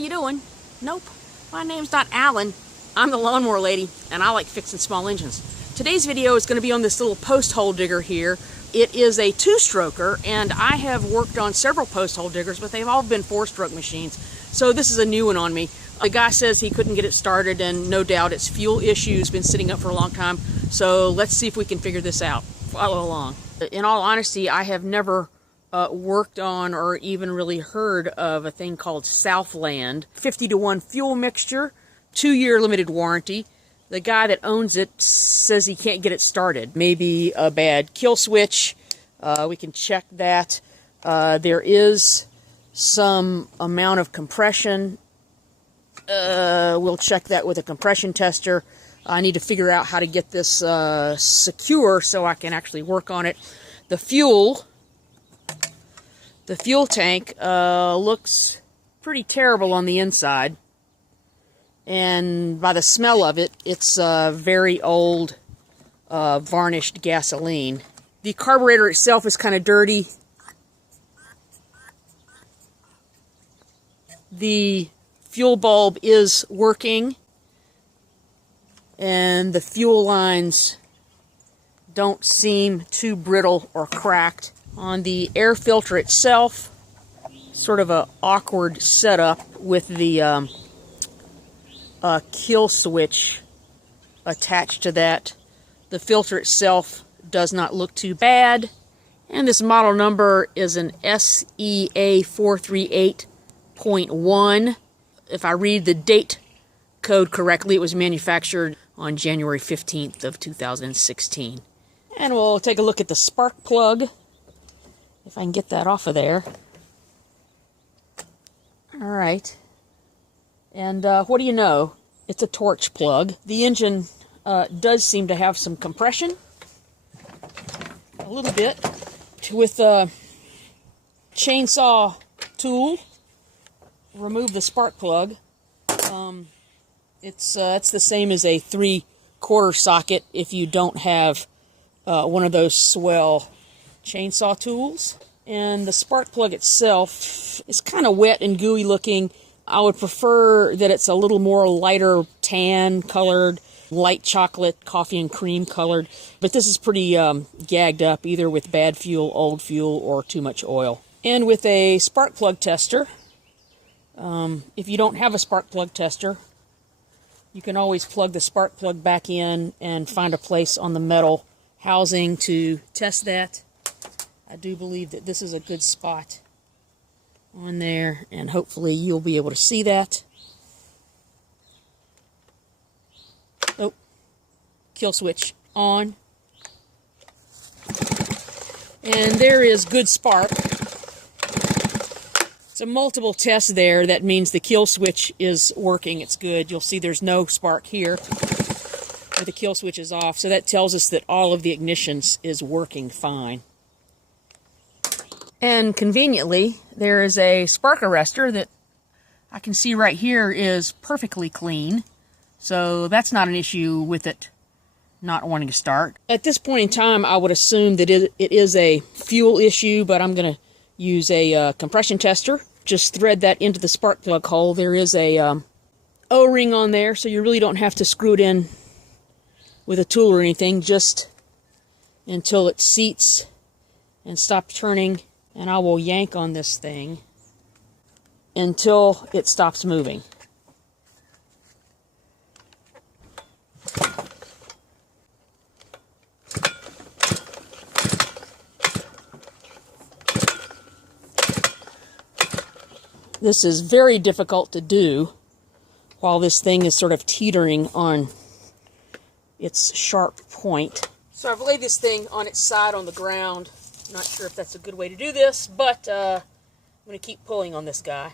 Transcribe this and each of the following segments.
you doing? Nope, my name's not Alan. I'm the lawnmower lady, and I like fixing small engines. Today's video is going to be on this little post hole digger here. It is a two-stroker, and I have worked on several post hole diggers, but they've all been four-stroke machines, so this is a new one on me. The guy says he couldn't get it started, and no doubt it's fuel issues, been sitting up for a long time, so let's see if we can figure this out. Follow along. In all honesty, I have never worked on or even really heard of a thing called Southland. 50-to-1 fuel mixture, 2-year limited warranty. The guy that owns it says he can't get it started. Maybe a bad kill switch. We can check that. There is some amount of compression. We'll check that with a compression tester. I need to figure out how to get this secure so I can actually work on it. The fuel tank looks pretty terrible on the inside. And by the smell of it, it's very old, varnished gasoline. The carburetor itself is kind of dirty. The fuel bulb is working. And the fuel lines don't seem too brittle or cracked. On the air filter itself, sort of an awkward setup with the kill switch attached to that. The filter itself does not look too bad. And this model number is an SEA438.1. If I read the date code correctly, it was manufactured on January 15th of 2016. And we'll take a look at the spark plug, if I can get that off of there. Alright. And what do you know? It's a torch plug. The engine does seem to have some compression. A little bit. With a chainsaw tool, remove the spark plug. It's the same as a 3/4 socket if you don't have one of those swell chainsaw tools. And the spark plug itself is kind of wet and gooey looking. I would prefer that it's a little more lighter tan colored, light chocolate, coffee and cream colored. But this is pretty gagged up, either with bad fuel, old fuel, or too much oil. And with a spark plug tester, if you don't have a spark plug tester, you can always plug the spark plug back in and find a place on the metal housing to test that. I do believe that this is a good spot on there, and hopefully you'll be able to see that. Oh, kill switch on. And there is good spark. So multiple tests there. That means the kill switch is working. It's good. You'll see there's no spark here, but the kill switch is off. So that tells us that all of the ignitions is working fine. And conveniently, there is a spark arrestor that I can see right here is perfectly clean. So that's not an issue with it not wanting to start. At this point in time, I would assume that it is a fuel issue, but I'm going to use a compression tester. Just thread that into the spark plug hole. There is a O-ring on there, so you really don't have to screw it in with a tool or anything, just until it seats and stops turning. And I will yank on this thing until it stops moving. This is very difficult to do while this thing is sort of teetering on its sharp point. So I've laid this thing on its side on the ground. Not sure if that's a good way to do this, but I'm going to keep pulling on this guy.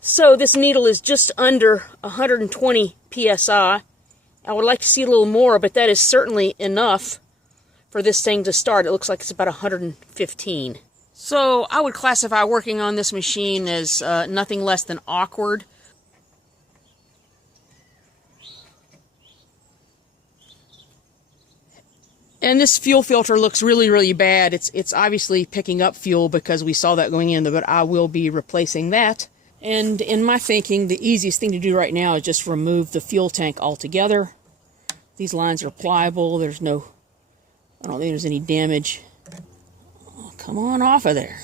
So this needle is just under 120 psi. I would like to see a little more, but that is certainly enough for this thing to start. It looks like it's about 115. So I would classify working on this machine as nothing less than awkward. And this fuel filter looks really, really bad. It's obviously picking up fuel because we saw that going in, but I will be replacing that. And in my thinking, the easiest thing to do right now is just remove the fuel tank altogether. These lines are pliable. I don't think there's any damage. Oh, come on off of there.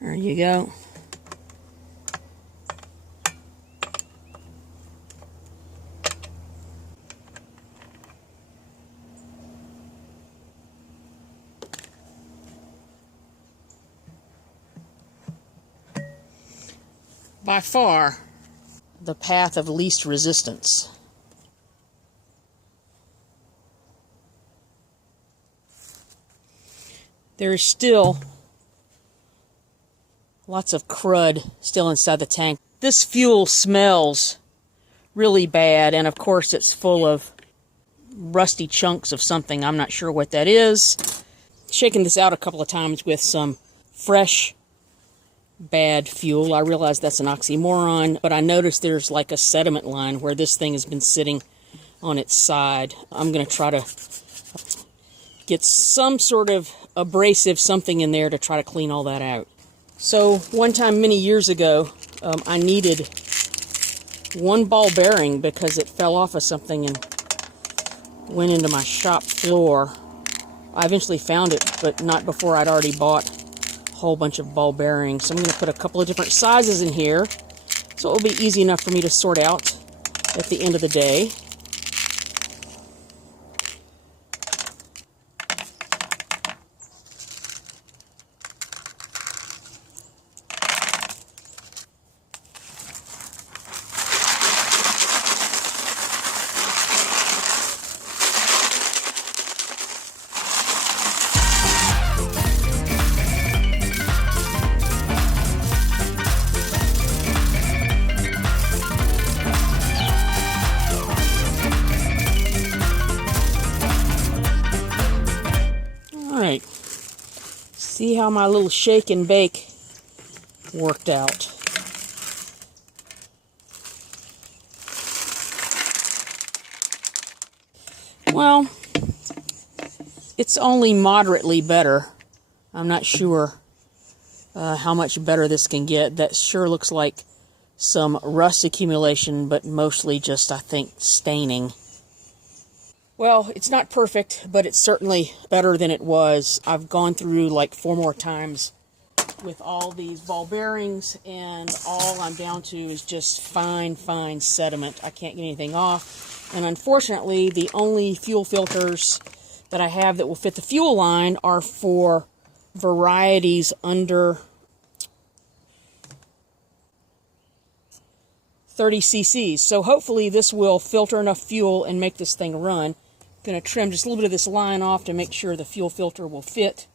There you go. By far, the path of least resistance. There's still lots of crud still inside the tank. This fuel smells really bad, and of course it's full of rusty chunks of something. I'm not sure what that is. Shaking this out a couple of times with some fresh bad fuel. I realize that's an oxymoron, but I noticed there's like a sediment line where this thing has been sitting on its side. I'm going to try to get some sort of abrasive something in there to try to clean all that out. So one time many years ago, I needed one ball bearing because it fell off of something and went into my shop floor. I eventually found it, but not before I'd already bought whole bunch of ball bearings. So I'm going to put a couple of different sizes in here so it will be easy enough for me to sort out at the end of the day. Alright, see how my little shake and bake worked out. Well, it's only moderately better. I'm not sure how much better this can get. That sure looks like some rust accumulation, but mostly just, I think, staining. Well, it's not perfect, but it's certainly better than it was. I've gone through like 4 more times with all these ball bearings, and all I'm down to is just fine sediment. I can't get anything off. And unfortunately, the only fuel filters that I have that will fit the fuel line are for varieties under 30 cc's. So hopefully this will filter enough fuel and make this thing run. Going to trim just a little bit of this line off to make sure the fuel filter will fit,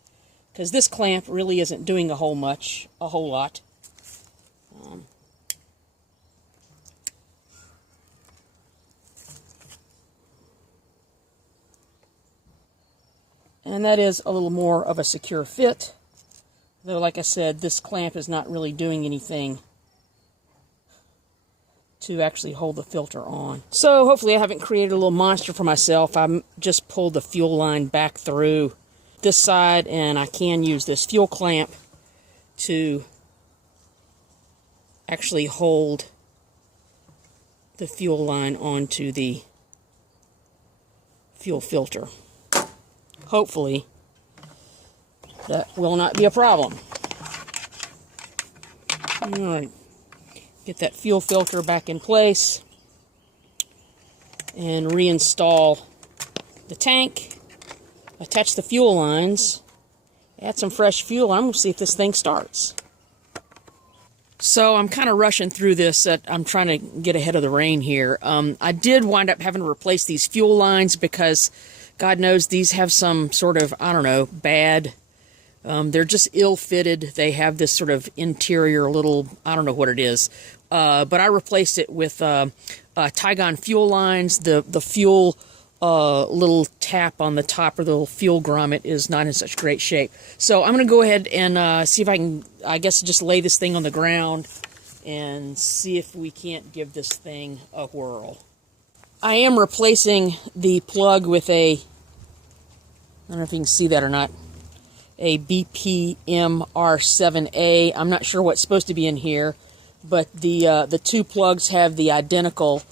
because this clamp really isn't doing a whole lot. And that is a little more of a secure fit, though like I said, this clamp is not really doing anything to actually hold the filter on. So hopefully I haven't created a little monster for myself. I just pulled the fuel line back through this side, and I can use this fuel clamp to actually hold the fuel line onto the fuel filter. Hopefully that will not be a problem. Alright. Get that fuel filter back in place and reinstall the tank, attach the fuel lines, add some fresh fuel. I'm going to see if this thing starts. So I'm kind of rushing through this. I'm trying to get ahead of the rain here. I did wind up having to replace these fuel lines because God knows these have some sort of, I don't know, bad. They're just ill-fitted. They have this sort of interior little, I don't know what it is. But I replaced it with Tygon fuel lines. The fuel little tap on the top of the little fuel grommet is not in such great shape. So I'm going to go ahead and see if I can, I guess, just lay this thing on the ground and see if we can't give this thing a whirl. I am replacing the plug with a I don't know if you can see that or not. A BPMR7A. I'm not sure what's supposed to be in here, but the two plugs have the identical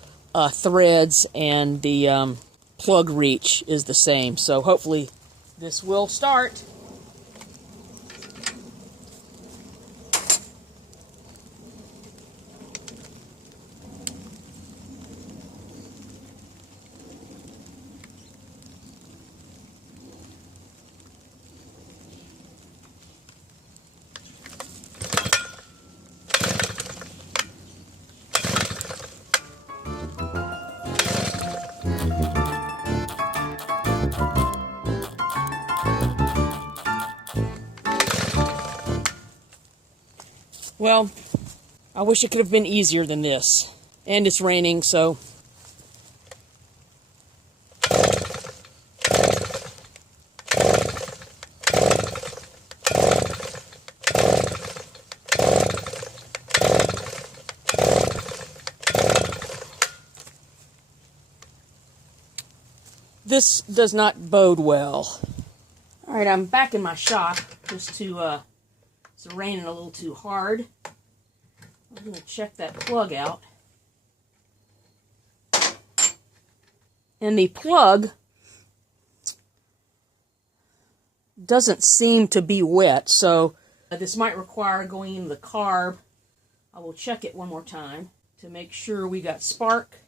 threads, and the plug reach is the same. So hopefully this will start. Well, I wish it could have been easier than this. And it's raining, so... This does not bode well. Alright, I'm back in my shop just to... It's raining a little too hard. I'm going to check that plug out. And the plug doesn't seem to be wet, so this might require going into the carb. I will check it one more time to make sure we got spark.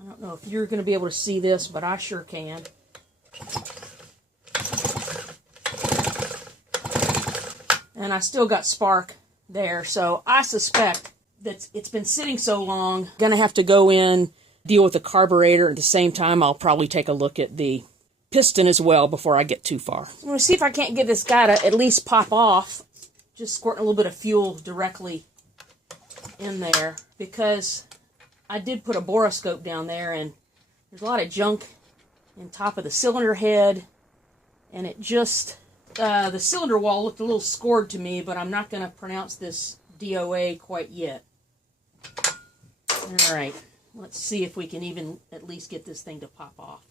I don't know if you're going to be able to see this, but I sure can. And I still got spark there, so I suspect that it's been sitting so long. Going to have to go in, deal with the carburetor. At the same time, I'll probably take a look at the piston as well before I get too far. I'm going to see if I can't get this guy to at least pop off. Just squirting a little bit of fuel directly in there, because I did put a borescope down there, and there's a lot of junk in top of the cylinder head, and it just... the cylinder wall looked a little scored to me, but I'm not going to pronounce this DOA quite yet. Alright, let's see if we can even at least get this thing to pop off.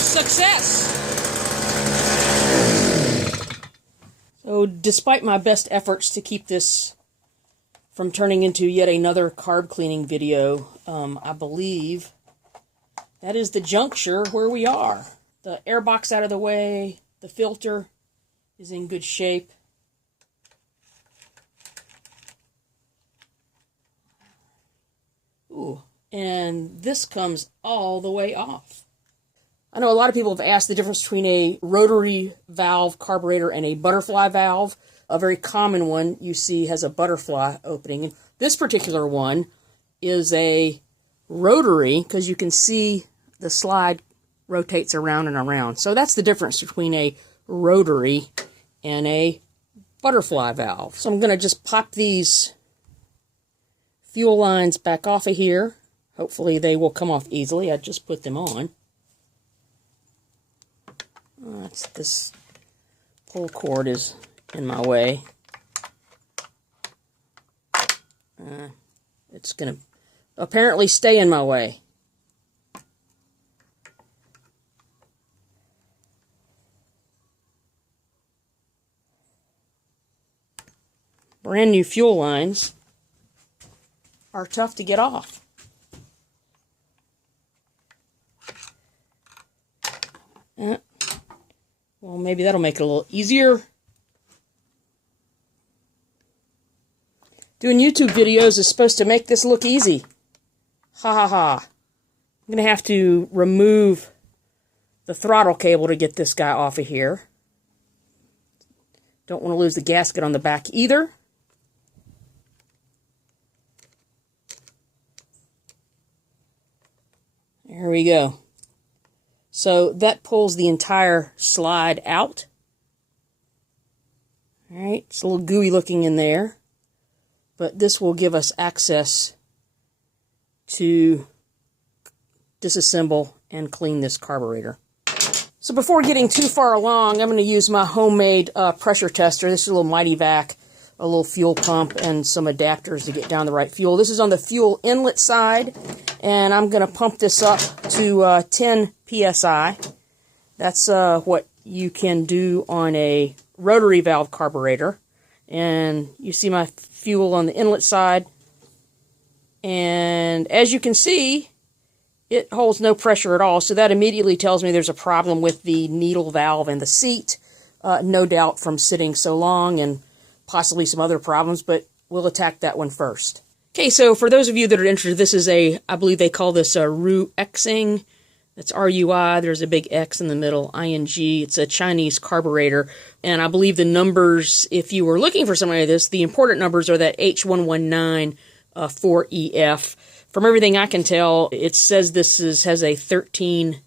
Success! So, despite my best efforts to keep this from turning into yet another carb cleaning video, I believe that is the juncture where we are. The air box out of the way, the filter is in good shape. Ooh, and this comes all the way off. I know a lot of people have asked the difference between a rotary valve carburetor and a butterfly valve. A very common one you see has a butterfly opening. This particular one is a rotary, because you can see the slide rotates around and around. So that's the difference between a rotary and a butterfly valve. So I'm going to just pop these fuel lines back off of here. Hopefully they will come off easily. I just put them on. This pull cord is in my way. It's going to apparently stay in my way. Brand new fuel lines are tough to get off. Well, maybe that'll make it a little easier. Doing YouTube videos is supposed to make this look easy. Ha ha ha. I'm going to have to remove the throttle cable to get this guy off of here. Don't want to lose the gasket on the back either. There we go. So that pulls the entire slide out. Alright, it's a little gooey looking in there, but this will give us access to disassemble and clean this carburetor. So before getting too far along, I'm going to use my homemade pressure tester. This is a little Mighty Vac, a little fuel pump, and some adapters to get down the right fuel. This is on the fuel inlet side, and I'm going to pump this up to 10 psi. That's what you can do on a rotary valve carburetor. And you see my fuel on the inlet side. And as you can see, it holds no pressure at all, so that immediately tells me there's a problem with the needle valve and the seat, no doubt from sitting so long and possibly some other problems, but we'll attack that one first. Okay, so for those of you that are interested, this is I believe they call this a Ruixing. That's R-U-I, there's a big X in the middle, I-N-G. It's a Chinese carburetor, and I believe the numbers, if you were looking for something like this, the important numbers are that H119 4EF. From everything I can tell, it says this has a 13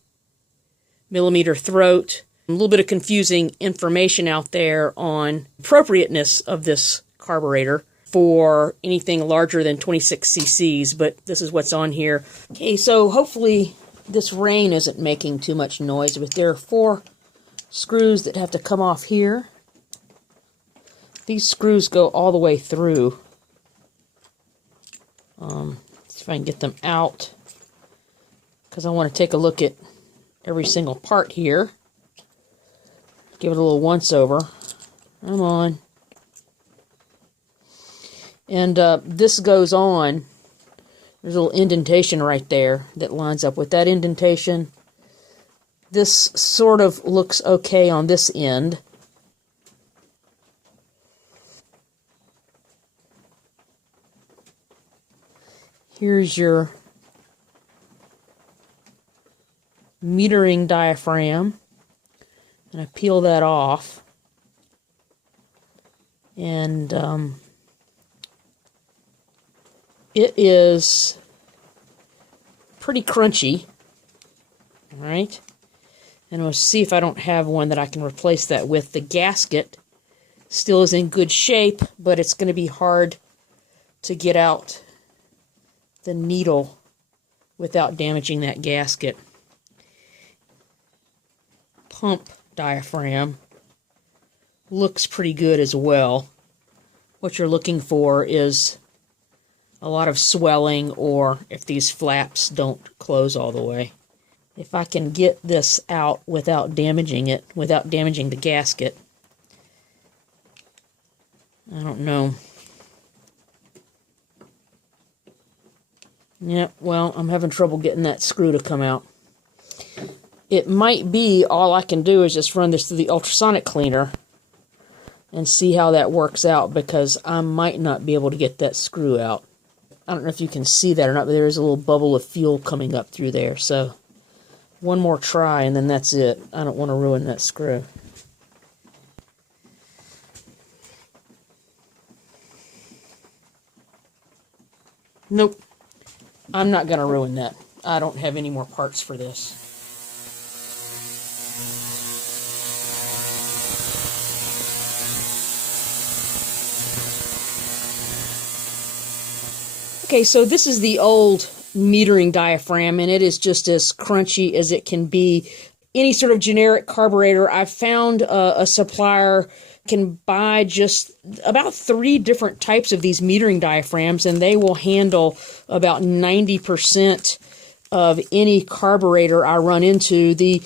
millimeter throat. A little bit of confusing information out there on appropriateness of this carburetor for anything larger than 26 cc's, but this is what's on here. Okay, so hopefully this rain isn't making too much noise, but there are 4 screws that have to come off here. These screws go all the way through. See if I can get them out, because I want to take a look at every single part here. Give it a little once over. Come on. And this goes on. There's a little indentation right there that lines up with that indentation. This sort of looks okay on this end. Here's your metering diaphragm, and I peel that off, and it is pretty crunchy. All right, and we'll see if I don't have one that I can replace that with. The gasket still is in good shape, but it's going to be hard to get out the needle without damaging that gasket. Pump diaphragm looks pretty good as well. What you're looking for is a lot of swelling, or if these flaps don't close all the way. If I can get this out without damaging it, without damaging the gasket, I don't know. Yeah, well, I'm having trouble getting that screw to come out. It might be all I can do is just run this through the ultrasonic cleaner and see how that works out, because I might not be able to get that screw out. I don't know if you can see that or not, but there is a little bubble of fuel coming up through there. So one more try and then that's it. I don't want to ruin that screw. Nope. I'm not going to ruin that. I don't have any more parts for this. Okay, so this is the old metering diaphragm, and it is just as crunchy as it can be. Any sort of generic carburetor, I've found a supplier can buy just about 3 different types of these metering diaphragms, and they will handle about 90% of any carburetor I run into. The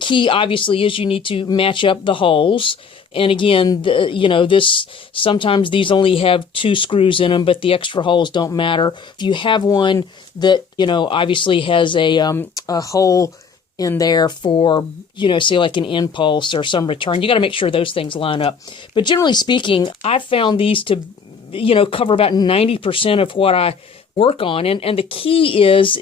key, obviously, is you need to match up the holes. And again, sometimes these only have 2 screws in them, but the extra holes don't matter. If you have one that, obviously has a hole in there for, say like an impulse or some return, you got to make sure those things line up. But generally speaking, I've found these to, cover about 90% of what I work on. And the key is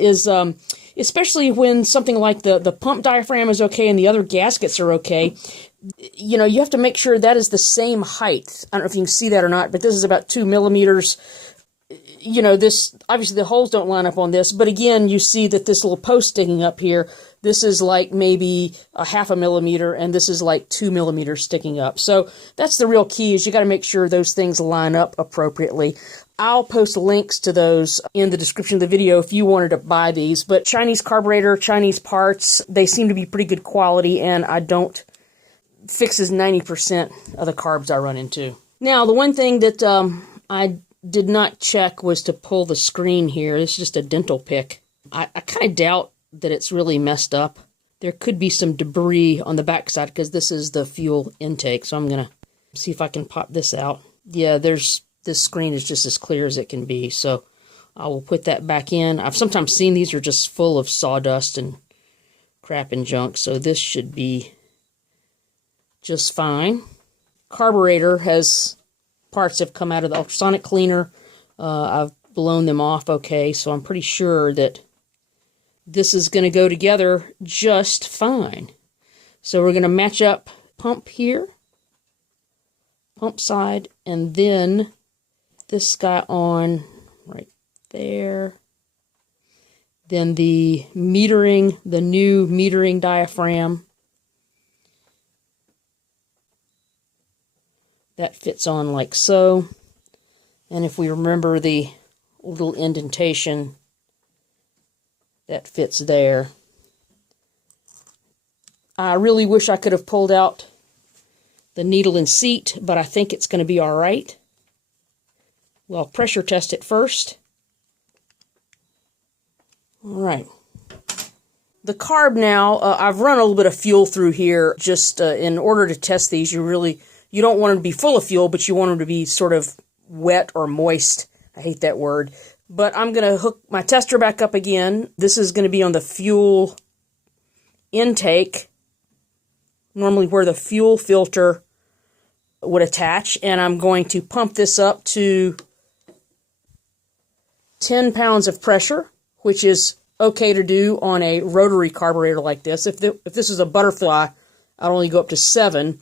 especially when something like the pump diaphragm is okay and the other gaskets are okay, you have to make sure that is the same height. I don't know if you can see that or not, but this is about 2 millimeters. you know, this, obviously the holes don't line up on this, but again, you see that this little post sticking up here, this is like maybe a 0.5 millimeter, and this is like 2 millimeters sticking up. So that's the real key, is you got to make sure those things line up appropriately. I'll post links to those in the description of the video if you wanted to buy these. But Chinese carburetor, Chinese parts, they seem to be pretty good quality, and I don't fixes 90% of the carbs I run into. Now, the one thing that I did not check was to pull the screen here. It's just a dental pick. I kind of doubt that it's really messed up. There could be some debris on the backside because this is the fuel intake. So I'm going to see if I can pop this out. Yeah, this screen is just as clear as it can be. So I will put that back in. I've sometimes seen these are just full of sawdust and crap and junk. So this should be just fine. Carburetor has parts have come out of the ultrasonic cleaner. I've blown them off okay, so I'm pretty sure that this is going to go together just fine. So we're going to match up pump here, pump side, and then this guy on right there. Then the metering, the new metering diaphragm. That fits on like so. And if we remember the little indentation, that fits there. I really wish I could have pulled out the needle and seat, but I think it's going to be all right. Well, pressure test it first. All right. The carb now, I've run a little bit of fuel through here just in order to test these. You don't want them to be full of fuel, but you want them to be sort of wet or moist. I hate that word. But I'm going to hook my tester back up again. This is going to be on the fuel intake, normally where the fuel filter would attach. And I'm going to pump this up to 10 pounds of pressure, which is okay to do on a rotary carburetor like this. If this is a butterfly, I'd only go up to 7.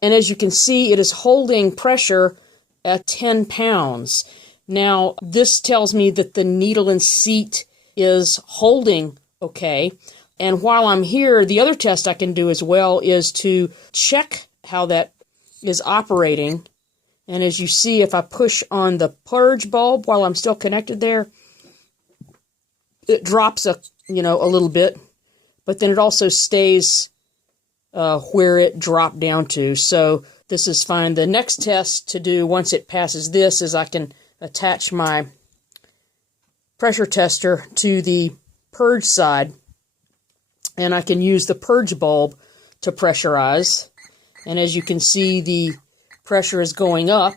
And as you can see, it is holding pressure at 10 pounds. Now, this tells me that the needle and seat is holding okay. And while I'm here, the other test I can do as well is to check how that is operating. And as you see, if I push on the purge bulb while I'm still connected there, it drops a little bit, but then it also stays where it dropped down to. So this is fine. The next test to do once it passes this is I can attach my pressure tester to the purge side, and I can use the purge bulb to pressurize. And as you can see, the pressure is going up,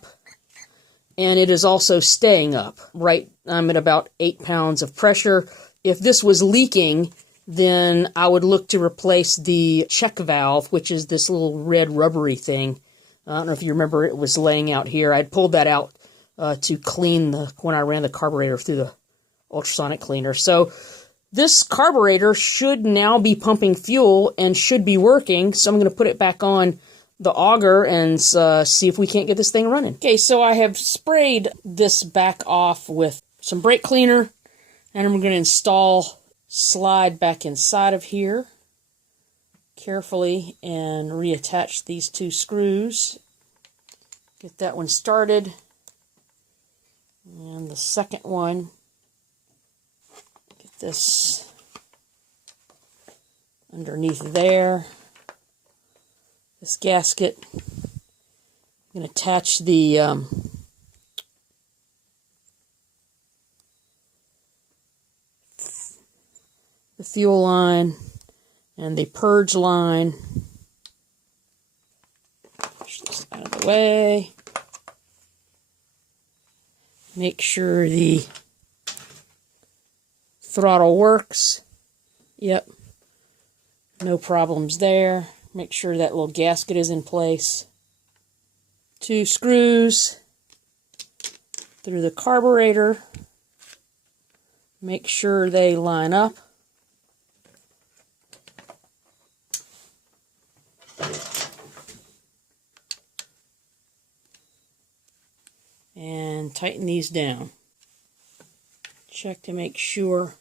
and it is also staying up. Right, I'm at about 8 pounds of pressure. If this was leaking, then I would look to replace the check valve, which is this little red rubbery thing. I don't know if you remember, it was laying out here. I'd pulled that out to clean when I ran the carburetor through the ultrasonic cleaner. So this carburetor should now be pumping fuel and should be working. So I'm going to put it back on the auger and see if we can't get this thing running. Okay, so I have sprayed this back off with some brake cleaner, and I'm going to install slide back inside of here carefully and reattach these 2 screws. Get that one started. And the second one, get this underneath there. This gasket. I'm going to attach the fuel line and the purge line. Push this out of the way. Make sure the throttle works. Yep. No problems there. Make sure that little gasket is in place. 2 screws through the carburetor. Make sure they line up. And tighten these down. Check to make sure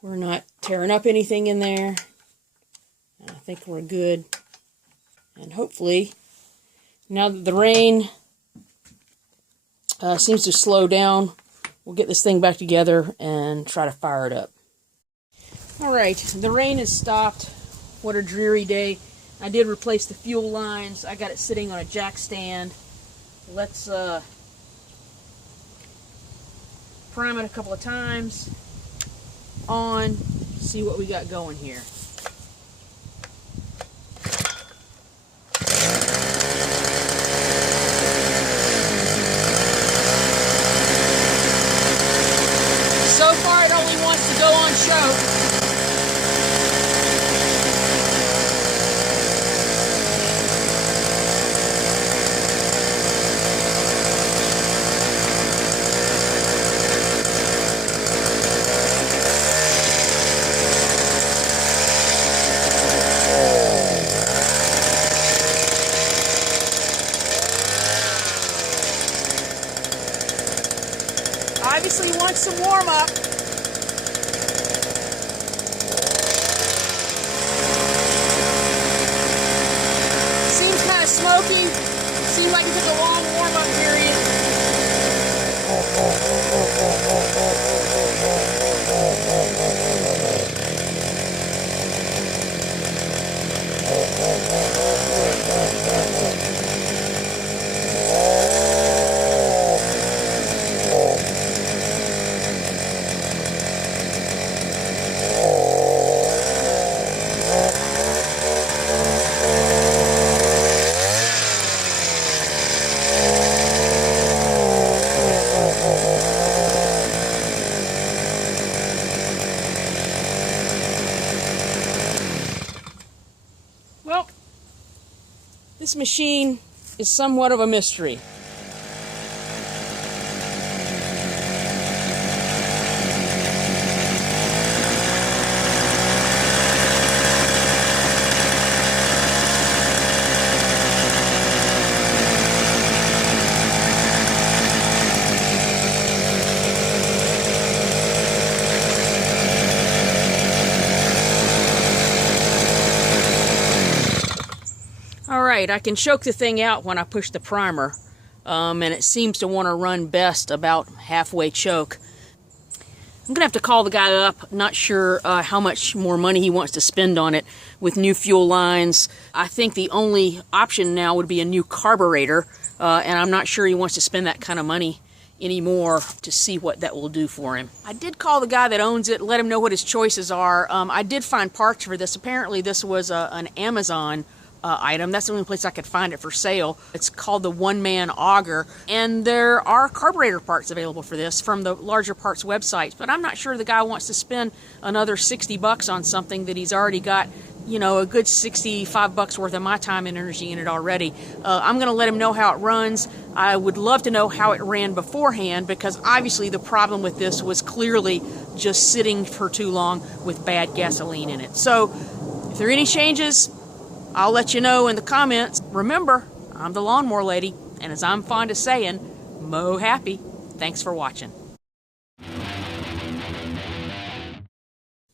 we're not tearing up anything in there. I think we're good. And hopefully, now that the rain seems to slow down, we'll get this thing back together and try to fire it up. Alright, the rain has stopped. What a dreary day. I did replace the fuel lines. I got it sitting on a jack stand. Let's prime it a couple of times. On, see what we got going here. So far, it only wants to go on choke. Obviously wants some warm up. Seems kind of smoky. Seems like it took a long warm up period. Well, this machine is somewhat of a mystery. Alright, I can choke the thing out when I push the primer, and it seems to want to run best about halfway choke. I'm going to have to call the guy up. Not sure how much more money he wants to spend on it with new fuel lines. I think the only option now would be a new carburetor, and I'm not sure he wants to spend that kind of money anymore to see what that will do for him. I did call the guy that owns it, let him know what his choices are. I did find parts for this. Apparently this was an Amazon item. That's the only place I could find it for sale. It's called the One Man Auger, and there are carburetor parts available for this from the Larger Parts websites, but I'm not sure the guy wants to spend another $60 on something that he's already got, you know, a good $65 worth of my time and energy in it already. I'm going to let him know how it runs. I would love to know how it ran beforehand, because obviously the problem with this was clearly just sitting for too long with bad gasoline in it. So if there are any changes, I'll let you know in the comments. Remember, I'm the Lawnmower Lady, and as I'm fond of saying, mow happy. Thanks for watching.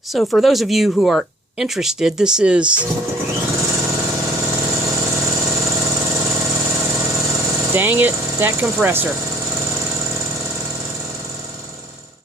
So for those of you who are interested, this is dang it, that compressor.